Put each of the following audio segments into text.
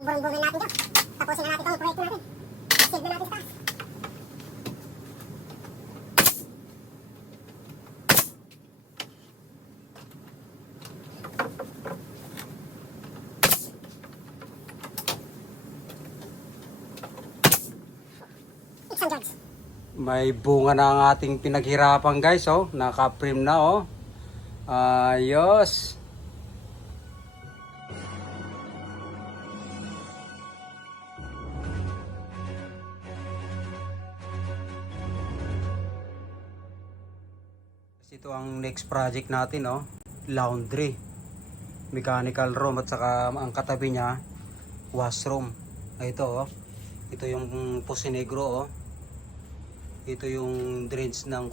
Burong-burongin natin dyan. Tapusin na natin itong proyekto natin. Silbi natin sa taas. Iksan George. May bunga na ang ating pinaghirapan guys, oh. Naka-frame na, oh. Ayos. Ito ang next project natin, oh. Laundry. Mechanical room at saka ang katabi niya washroom. Ito, oh. Ito yung Posinegro, oh. Ito yung drains ng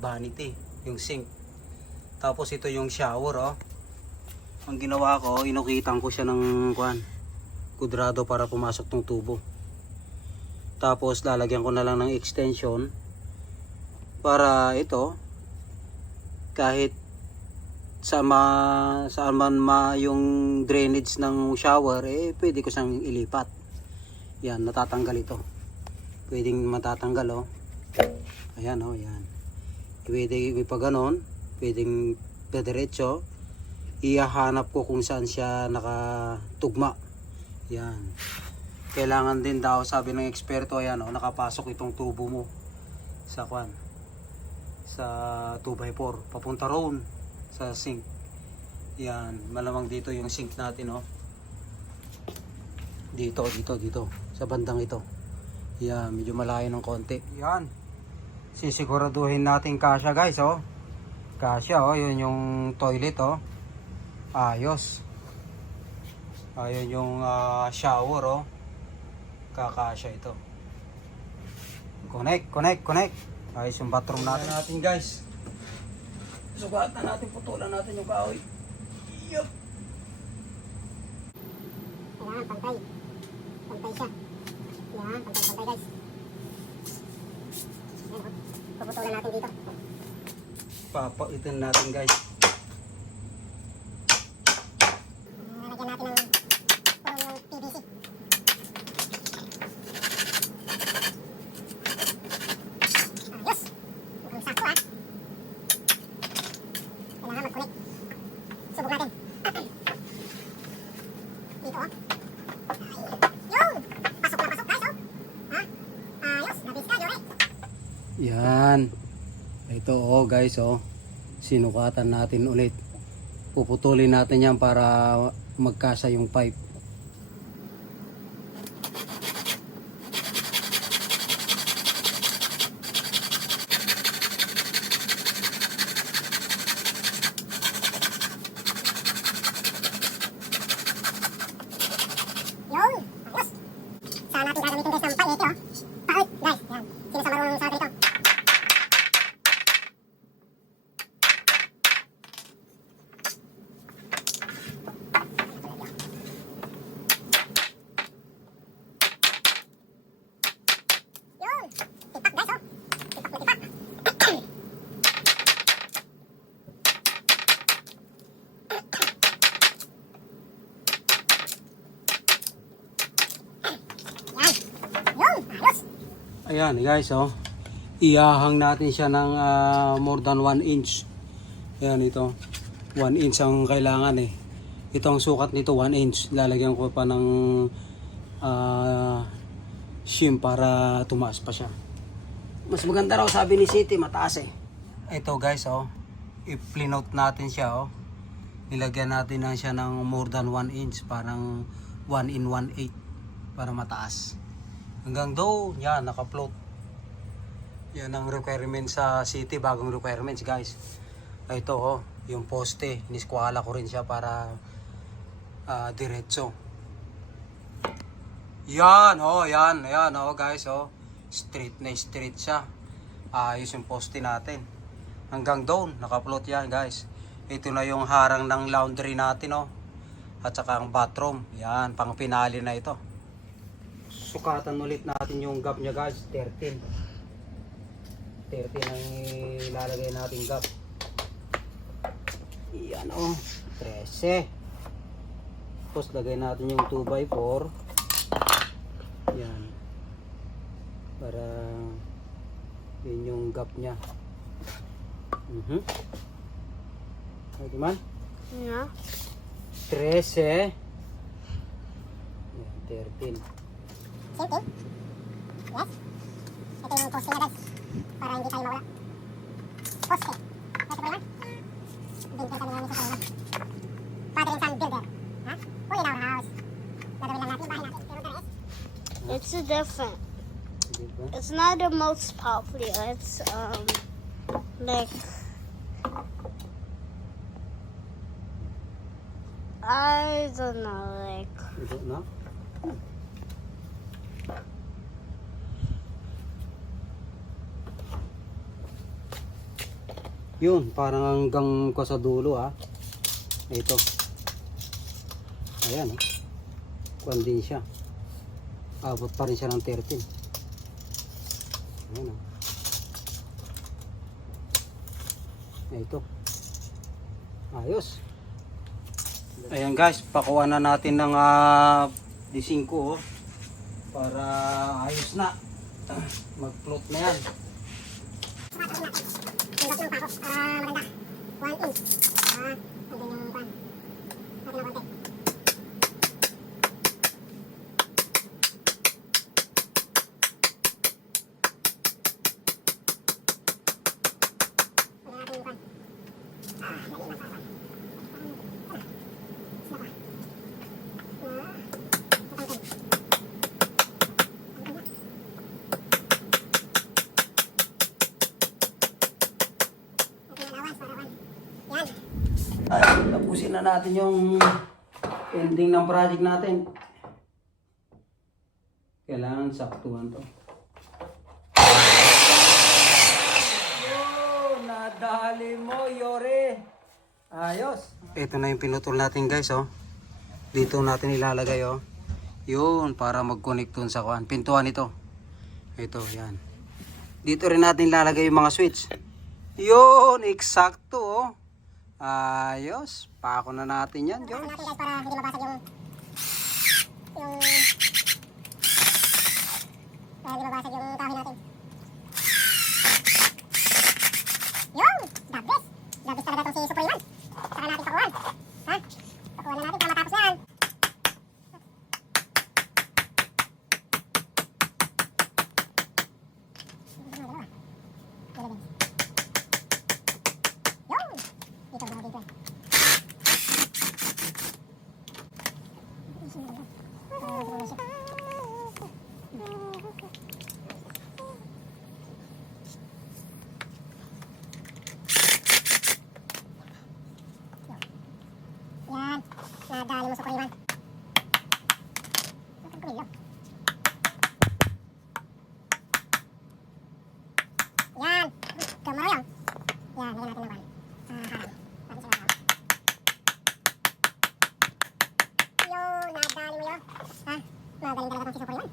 vanity, yung sink. Tapos ito yung shower, oh. Ang ginawa ko, inukitan ko siya ng kudrado para pumasok tong tubo. Tapos lalagyan ko na lang ng extension para ito kahit saan man yung drainage ng shower, pwede ko siyang ilipat. Yan, natatanggal ito. Pwedeng matatanggal, oh. Ayan, oh, yan. Pwede pa ganon, pwedeng pediretso. Ihahanap ko kung saan siya nakatugma. Yan. Kailangan din daw, sabi ng eksperto, ayan, oh, nakapasok itong tubo mo sa sa 2x4 papunta roon sa sink. Yan, malamang dito yung sink natin, oh. Dito sa bandang ito. Yan, medyo malayo ng konti. Yan. Sisiguraduhin natin kasya guys, oh. Kasya, oh, yun yung toilet, oh. Ayos. Ayun yung shower, oh. Kakasya ito. Connect. Ayos yung bathroom natin guys. Sugat na natin, putulan natin yung kahoy. Yup. Kailangan pantay. Pantay siya. Yan, pantay guys. Yan, puputulan natin dito. Papaitin natin guys. Lalagyan natin ng purong PVC. Ayos. Mukhang sakto, ah. Kailangan mag-connect. Subok natin. Dito, oh. Yun! Pasok na pasok guys, oh. Ha? Ayos, nabis ka, Jory. Yan. Ito, oh guys, oh. Sinukatan natin ulit. Puputulin natin yan para magkasa yung pipe. Yun! Ayos! Saan natin gagamitin guys ng paete, oh. Paot, guys. Yan. Sino sa marunong sa dito? Yun! Tipak guys, oh. Tipak na tipak. Yan! Yun! Ayos! Ayan guys, oh. Iahang natin siya ng more than 1 inch. Ayan, ito 1 inch ang kailangan, eh. Ito ang sukat nito, 1 inch. Lalagyan ko pa ng shim para tumaas pa siya. Mas maganda raw, sabi ni City, mataas, eh. Ito guys, oh. I-plinout natin siya, oh. Nilagyan natin na siya ng more than 1 inch, parang 1 in 1/8 para mataas. Hanggang doon, yan, naka-float. Yan ang requirement sa City, bagong requirements guys. Ito, oh, yung poste, niskwala ko rin siya para diretso. Yan, oh, yan, oh guys, oh. Straight na straight siya. Ayos yung poste natin. Hanggang doon, naka-float yan guys. Ito na yung harang ng laundry natin, oh. At saka ang bathroom. Yan, pang pinali na ito. Sukatan ulit natin yung gap niya guys, 13 ang ilalagay natin gap. Yan, oh, 13. Tapos lagay natin yung 2x4. Yan. Para yun yung gap niya. Okay man? Yeah. 13. Yan, 13. Same thing. Yes. Ito yung poste niya guys. Para hindi tayo mawala. Poste. Ito po naman. Builder kami ngayon sa kanila. Father and son builder. Ha? All in our house. Gagawin lang natin yung bahay natin. Pero the rest. It's a different. Diba? It's not the most popular. It's like I don't know, like You don't know? Yun, parang hanggang ko sa dulo Ito. Ayan Kuwan din siya. Abot pa rin siya ng 13. Ayan Ito. Ayos. Ayan guys, pakuha na natin ng D5 para ayos na. Mag-float na yan. Tungkap ng pako para maganda. 1 inch. Andun yung pan. Natin ng konti. Lagyan natin yung pan. Lagyan ng pan. Tapusin na natin yung ending ng project natin. Kailangan saktuhan to. Oh, nadali mo, Yore. Ayos. Ito na yung pinutol natin guys Dito natin ilalagay Yun, para mag-connect dun sa pintuan ito. Ito, yan. Dito rin natin ilalagay yung mga switch. Yun, eksakto Ayos. Pako na natin yan, George. Natin guys para hindi mabasag yung para hindi mabasag yung kahoy natin. Yung! The best! The best talaga itong si Superman. Saka natin pakuhan. Ha? Pakuhan na natin para matapos na yan. Yung! Dito ba dito? Yan, nadali mo sa kuriman. Yan, gamaro yan. Yan, lagyan natin ng pan. Harang. Pati sa harang. Yun, nadali mo yun. Ha? Magaling talaga itong si Superman.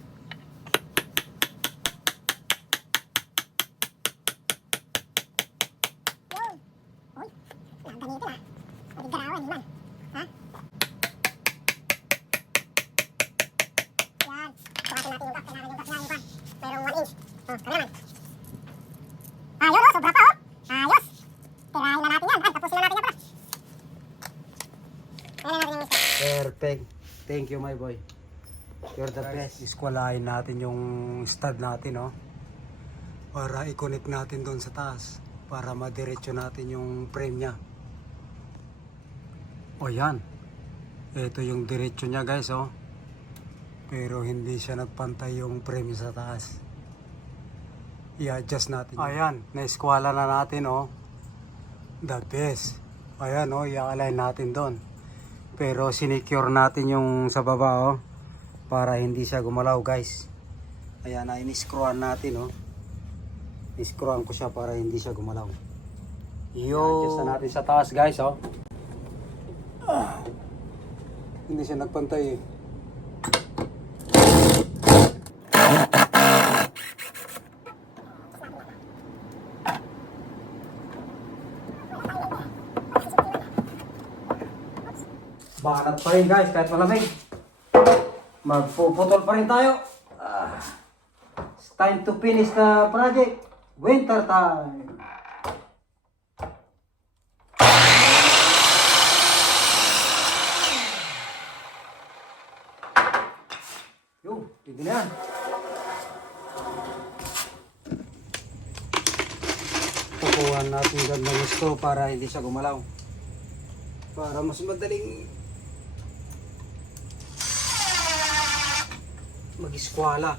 Yun. Uy, nagamitin Nagigarawan, man. Ha? Yan. Bukasin natin yung gap. Kailangan yung gap na yung pan. Mayroong 1 inch. Kami naman. Ayun, sobra pa Ayos. Tirahin na natin yan. Ay, tapusin na natin yan pala. Ayan na natin yung mister. Perfect. Thank you, my boy. You're the best. Iskwalahin natin yung stud natin, para i-connect natin doon sa taas. Para madiretso natin yung frame niya. O yan. Ito yung diretso niya guys, Pero hindi siya nagpantay yung frame sa taas. I-adjust natin. Ayan, na-eskwala na natin, The best. Ayan, i-align natin doon. Pero sinecure natin yung sa baba, para hindi siya gumalaw, guys. Ayan, in-screwan natin, I-screwan ko siya para hindi siya gumalaw. I-adjust na natin sa taas, guys, Hindi siya nagpantay, Banat pa rin guys, kahit malamig. Magpuputol pa rin tayo. It's time to finish the project. Winter time. Yo, hindi na yan. Kukuha natin gandang straw para hindi siya gumalaw. Para mas madaling mag-eskwala.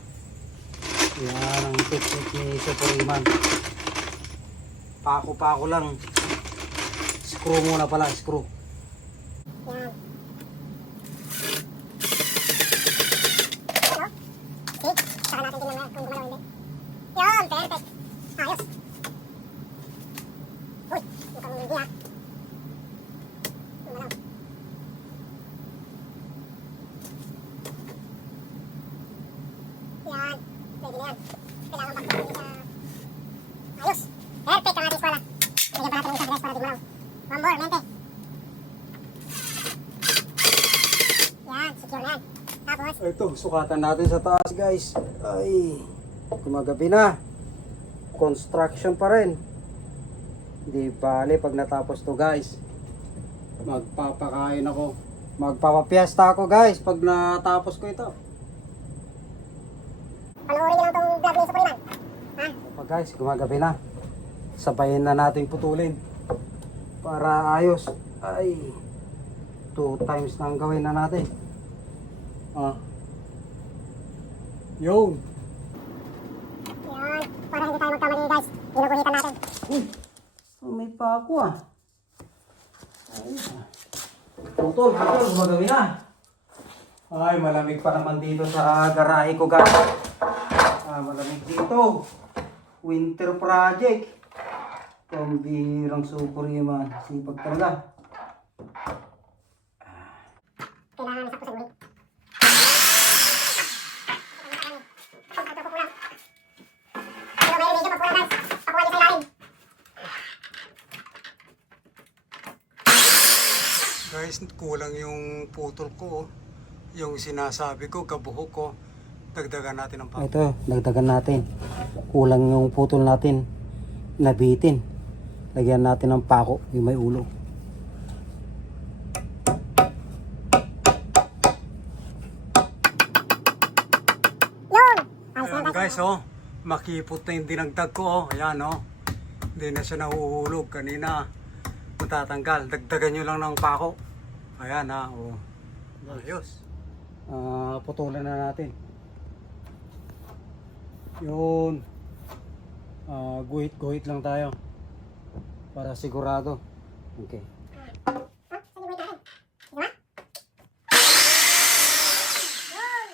Yan ang technique ni Superman. Pako-pako lang. Screw muna pala, screw. Yan. Ano? See? Saka natin tingnan kung gumalaw hindi. Yun, perfect. Ayos. Uy, mukhang hindi ah. Gumalaw. Yan, pwede na yan. Kailangan bakit hindi siya... Ayos. Perfect ang ating eskwala. Lagyan pa natin ng isa guys para di gumalaw. One more, mente. Yan, secure na yan. Tapos, Ito, sukatan natin sa taas guys. Ay, gumagabi na. Construction pa rin. Di bale pag natapos to guys. Magpapakain ako. Magpapapiesta ako guys pag natapos ko ito. panoorin niyo lang tong vlog ni Superman. Ha? Pag guys, gumagabi na. Sabayin na nating putulin. Para ayos. Ay, 2 times na ang gawin na natin. Yun. Yan, para hindi tayo magkamali guys. Ginuguhitan natin. May pa ako ah. Ay, putol, gumagabi na. Ay, malamig pa naman dito sa garahe ko guys. Malamig dito. Winter project. Pambihirang Superman. Sipag talaga. Kailangan isa po sa guhit. Pero may medyo pagkulang guys. Pakuha niyo sa ilalim. Guys, kulang yung putol ko. Oh. Yung sinasabi ko, kabuhok ko. Dagdagan natin ang pako. Ito, dagdagan natin. Kulang yung putol natin. Nabitin. Lagyan natin ng pako, yung may ulo. Yun! Ayos na Ayan, yan guys. guys, oh. Makipot na yung dinagdag ko, oh. Ayan, oh. Hindi na siya nahuhulog kanina. Matatanggal. Dagdagan nyo lang ng pako. Ayan, ha, oh. Ayos. Putulan na natin. Yun. Guhit-guhit lang tayo. Para sigurado. Okay. Ha? Sige, wait natin. Sige ba? Yun!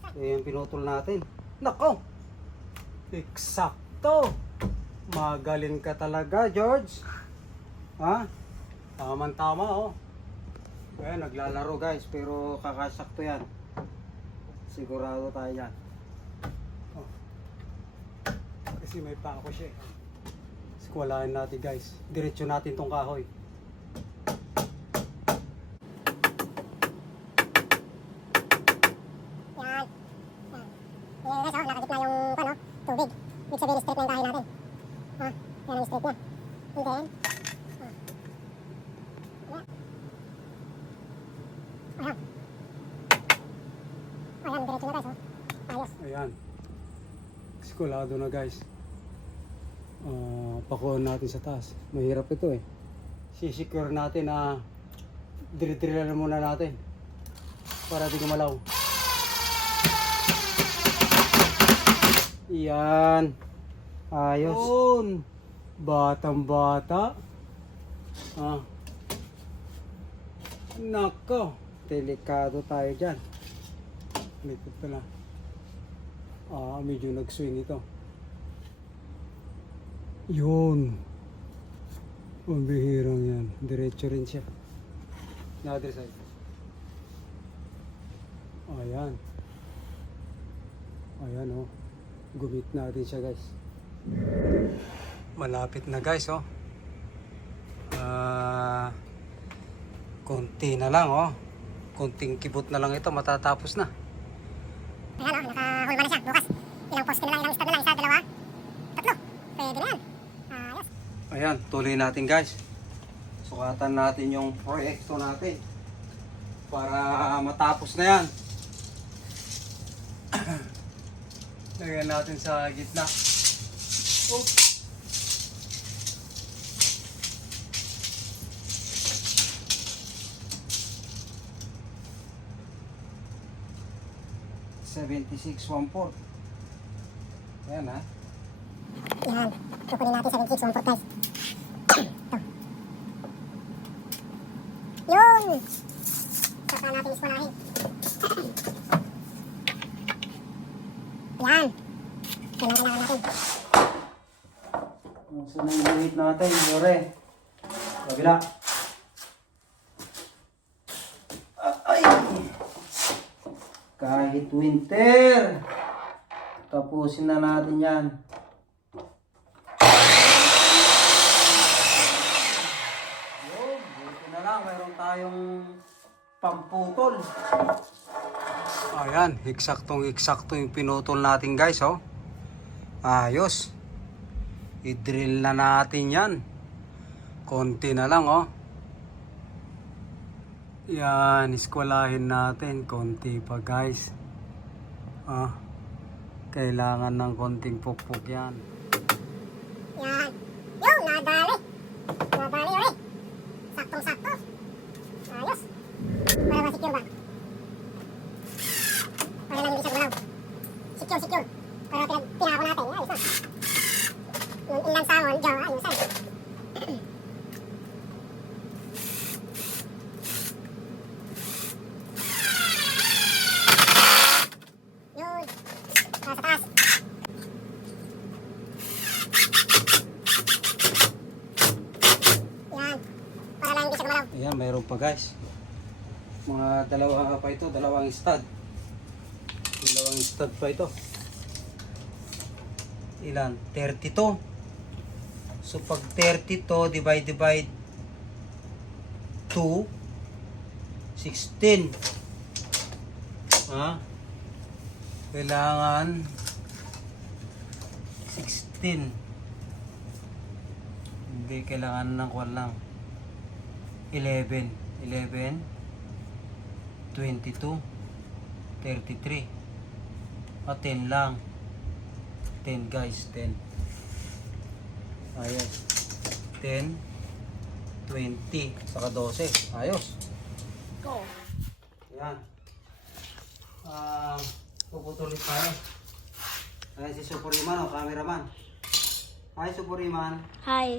So, yung pinutol natin. Nako! Eksakto! Magaling ka talaga, George. Ha? Tama-tama, oh. Ayan, naglalaro guys, pero kakasakto yan. Sigurado tayo yan. Oh. Kasi may pa ako siya eh. Skwalahin natin guys. Diretso natin tong kahoy. Yan. Yan. Yan guys, oh, nakagitna yung ano, tubig. Ibig sabihin, straight na yung kahoy natin. Ha? Yan ang straight niya. And then, ayan. Ayan, diretso na guys, oh. Ayos. Ayan. Skulado na guys. Pakuhan natin sa taas. Mahirap ito eh. Sisecure natin na diritrilan muna natin. Para di gumalaw. Yan. Ayos. Yun. Batang bata. Nako. Delikado tayo dyan. Likod pala. Medyo nag-swing ito. Yun. Pambihirang yan. Diretso rin siya. The other side. Ayan. Ayan oh. Gumit natin siya guys. Malapit na guys oh. Konti na lang oh. Konting kibot na lang ito, matatapos na. Ayan o, nakahulma na siya. Bukas. Ilang poste na lang, ilang stab na lang. Isa, dalawa, tatlo. Pwede na yan. Ayos. Ayan, tuloy natin guys. Sukatan natin yung proyekto natin. Para matapos na yan. Lagyan natin sa gitna. Oh. $76.14. Ayan ha. Yan. Kukunin natin 76 1/4 guys. Ito. Yun! Saka natin iskunahin. Yan. Yan ang kailangan natin. So na yung unit natin, Yore. Kabila. Ay! Kahit winter, tapusin na natin yan. Yun, buti na lang, mayroon tayong pamputol. Ayan, eksaktong-eksakto yung pinutol natin guys, oh. Ayos. I-drill na natin yan. Konti na lang, oh. Yan, iskwalahin natin. Konti pa, guys. Ah, kailangan ng konting pukpuk yan. Yan. Yo, nadali. Nadali ulit. Saktong-sakto. Ayos. Para ma-secure ba? Para lang hindi siya gulaw. Secure. Para pinako natin. Ayos na. Yung ilang sahon, diyan, ayusan. Yun. Para sa taas. Yan. Para lang hindi siya gumalaw. Ayan, mayroon pa guys. Mga dalawa pa ito, dalawang stud. Dalawang stud pa ito. Ilan? 32. So pag 32 divide 2, 16. Ha? Kailangan 16. Hindi kailangan ng kwan lang. 11, 22, 33. O 10 lang. 10 guys, 10. Ayos. 10, 20, saka 12. Ayos. Go. Yan. Puputulit tayo. Ayan si Superiman o cameraman. Hi Superiman. Hi.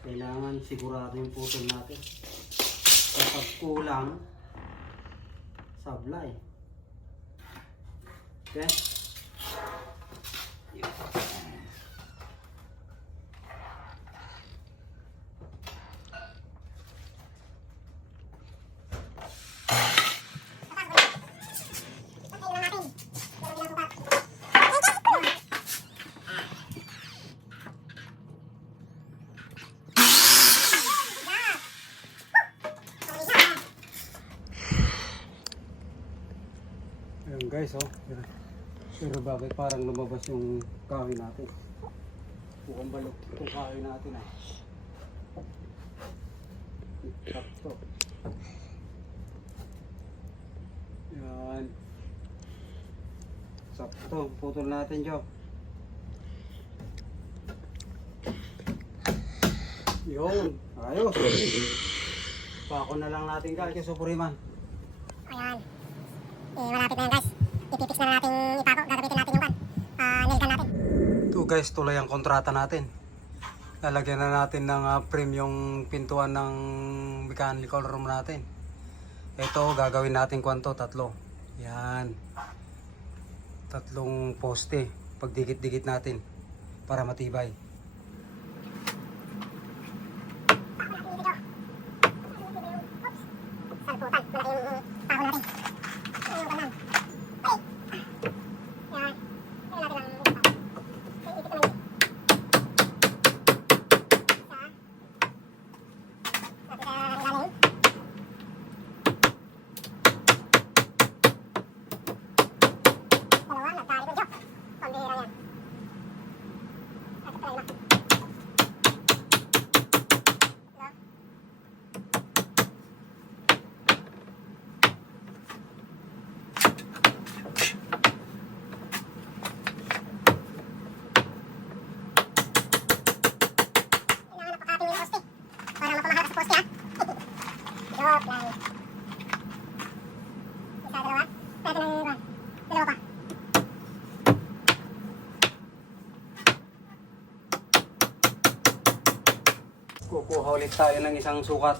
Kailangan sigurado yung putol natin. Kapag kulang, sablay. Okay? Ayan guys, oh. Yan. Pero bakit parang lumabas yung kahoy natin? Mukhang balok itong kahoy natin ah. Sakto. Yan. Sakto. Putol natin, Joe. Yun. Ayos. Pako na lang natin guys. Kaya Superiman. Ayan. Malapit na yan guys. Ipipix na natin ipako. Gagamitin natin yung nail gun natin. Ito guys, tuloy ang kontrata natin. Lalagyan na natin ng frame yung pintuan ng mechanical room natin. Ito, gagawin natin kwanto, 3. Yan. 3 poste. Pagdikit-dikit natin para matibay. Salputan. Malaki yung pako natin. Ayun, ganun. Ay! Yan. Ayun natin ang pako. Ipit naman yun. Isa. Natin sa ilalim. kukuha ulit tayo ng isang sukat.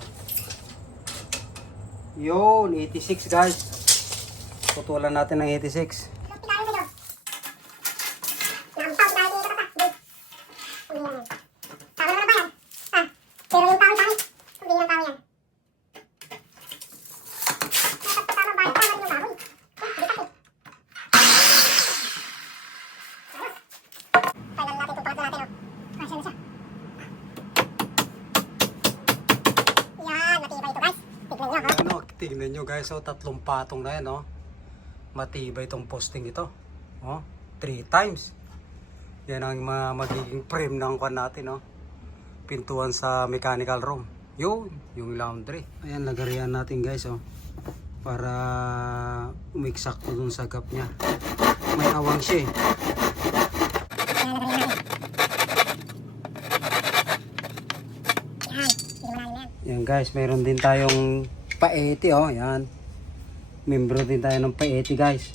Yun, 86 guys. Putulan natin ng 86. Pero yung tao sa akin, hindi ng tao yan. Dapat bayad, tama rin yung baboy. Kailan natin itong pangatlo natin, oh. Kasya na siya. Yan, matibay ito guys. Tignan nyo, ha? Ano, tignan nyo guys, oh, 3 patong na yan, oh. Matibay itong posting ito. Oh, 3 times. Yan ang magiging frame ng kwan natin, oh. Pintuan sa mechanical room. Yun, yung laundry. Ayan, lagarian natin guys, oh. Para umiksakto dun sa gap niya. May awang siya, eh. Yan, lagyan natin. Yan, hindi malalim yan. Yan guys, meron din tayong paeti, oh. Yan. Membro din tayo ng paeti guys.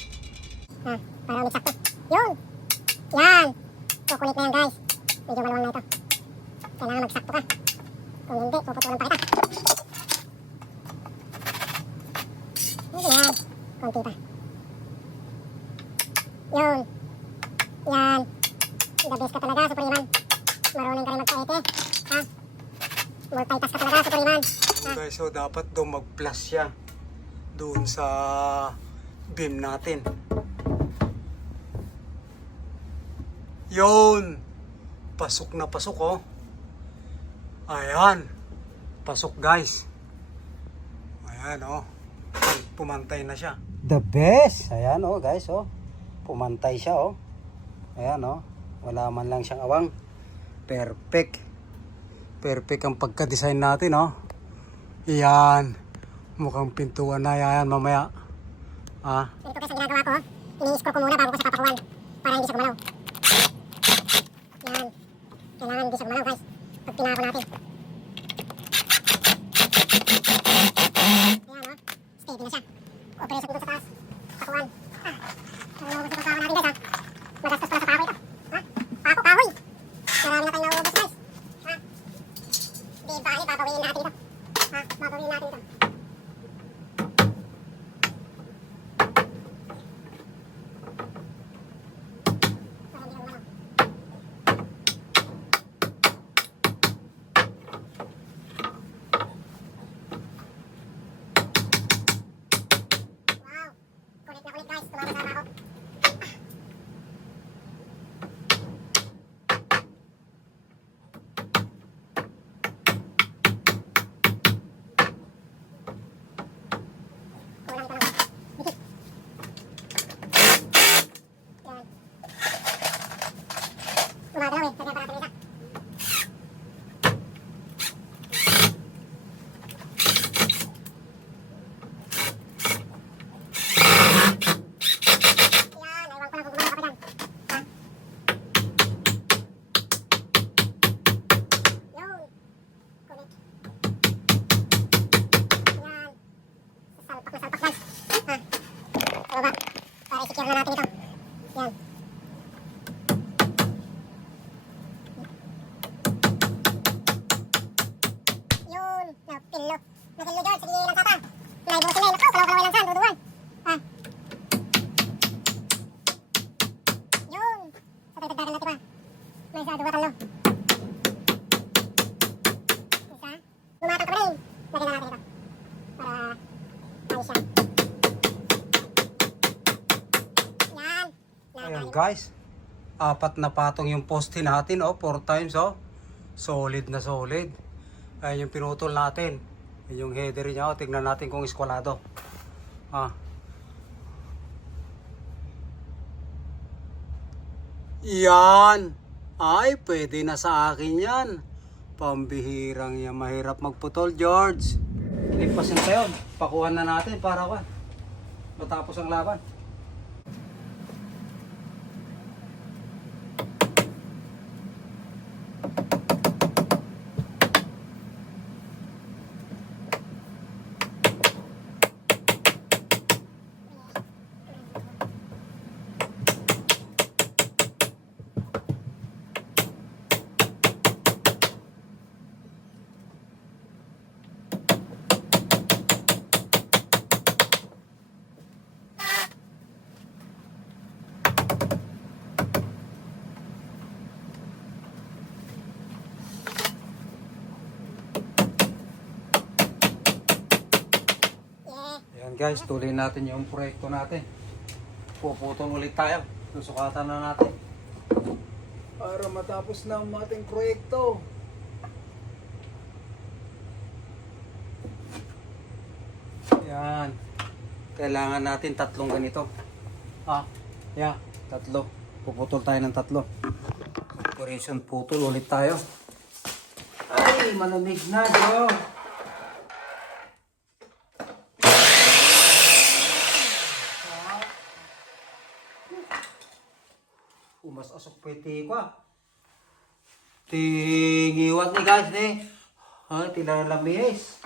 Para umiksakto. Yun! Yan! Kukulit na yan guys. Medyo maluwang na ito. Kailangan magsakto ka. Kung hindi, puputulan pa kita. Yan. Konti pa. Yun. Yan. The best ka talaga, Supriman. Marunong ka rin magpaete. Ha? Multitask ka talaga, Supriman. Guys, so dapat daw mag-plus siya doon sa beam natin. Yun! Pasok na pasok, oh. Ayan. Pasok guys. Ayan, oh. Pumantay na siya. The best. Ayan, oh guys, oh. Pumantay siya, oh. Ayan, oh. Wala man lang siyang awang. Perfect. Perfect ang pagka-design natin, oh. Ayan. Mukhang pintuan na yan mamaya. Ah. Ito guys, ang ginagawa ko, ini-screw ko muna bago ko siya papakuan. Para hindi siya gumalaw. Yan. Kailangan hindi siya gumalaw guys. Pag pinako natin. Ayan o. Steady na siya. Operation dito sa taas. Pakuan. Ang naubos ito pako natin guys ha. Magastos pala sa pako ito. Ha? Pako, kahoy. Marami na tayong naubos guys. Ha? Di bali, babawiin natin ito. Ha? Babawiin natin ito. Para hindi ka gumalaw. Wow! Kulit na kulit guys. Tumama sa ako. Kulang ito lang. Dikit. Yan. Gumagalaw eh. Lagyan pa natin isa. Yan, naiwan ko lang kung gumalaw ka pa dyan. Ha? Yun. Kulit. Yan. Salpak na salpak guys. Ha? Sa baba. Para i-secure na natin ito. Yan. Yun. Napilo. Napilo George. Sige lang sata. Naibusin na yun. Nakaw. Kalawin lang saan. Duduan. Ha? Yun. Sa tatagdagan natin pa. May isa, dua, talo. Isa. Lumatang ka pa rin. Lagyan na natin ito. Para ayos siya. Yan. Ayan guys. 4 na patong yung poste natin, oh. 4 times, oh. Solid na solid. Ayan yung pinutol natin. Ayan yung header niya, oh. Tignan natin kung eskwalado. Ah. Yan. Ay, pwede na sa akin yan. Pambihirang yan. Mahirap magputol, George. Lipasin tayo. Pakuhan na natin para matapos ang laban. Guys, tuloy natin yung proyekto natin. Puputol ulit tayo. Susukatan na natin. Para matapos na ang ating proyekto. Yan. Kailangan natin 3 ganito. Yeah, 3. Puputol tayo ng 3. Operation putol ulit tayo. Ay, malamig na, bro. Mas asok pwede ko tingiwat ni guys ni. Tinalamis.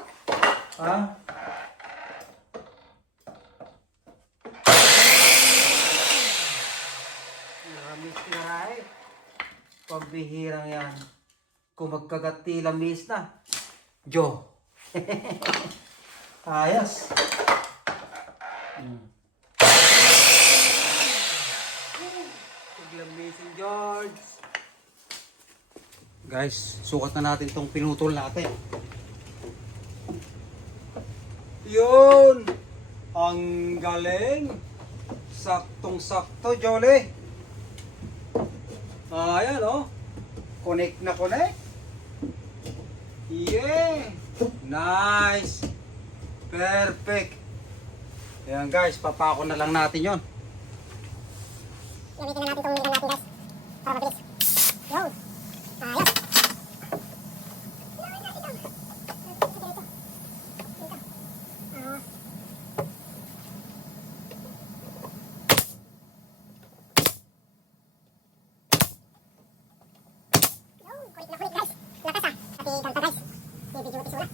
Lamis tirahe. Pambihirang yan. Kung magkagati lamis na. Jo. Ayos. Lamisin George. Guys, sukat na natin tong pinutol natin. Yun. Ang galing. Saktong-sakto, Jolly. Ayan, oh. Connect na connect. Yeah. Nice. Perfect. Ayan guys, papako na lang natin yon. Gamitin na natin itong miligan natin guys. Para mabilis. Yun. Ayos. Kulit na kulit guys. Lakas Pati ganta guys. May video tiso na.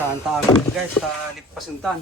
Saan tayo guys sa Lipasuntan.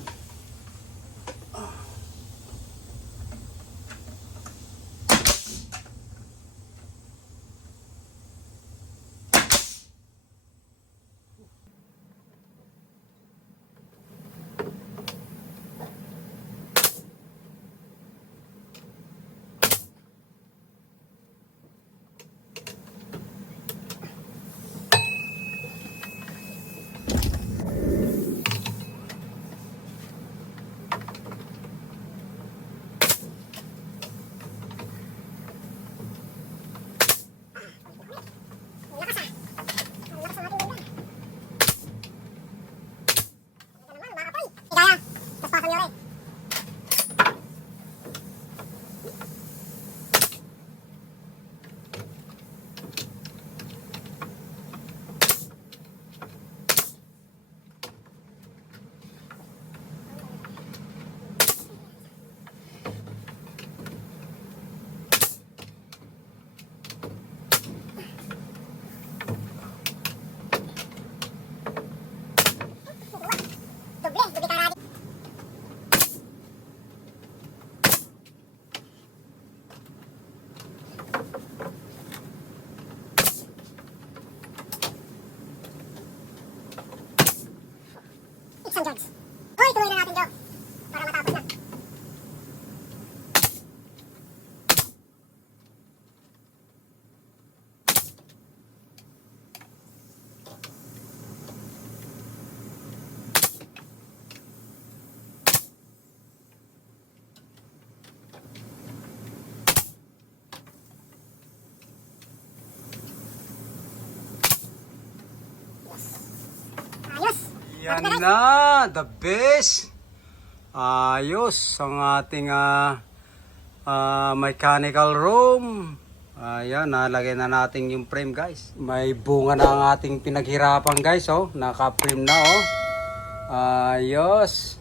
Isang George. Hoy, tuloy na natin Joe. Para matapos na. Ayos. Yan na, the best. Ayos ang ating mechanical room. Ayan, nalagay na natin yung frame guys. May bunga na ang ating pinaghirapan guys, oh. Naka-frame na, oh. Ayos.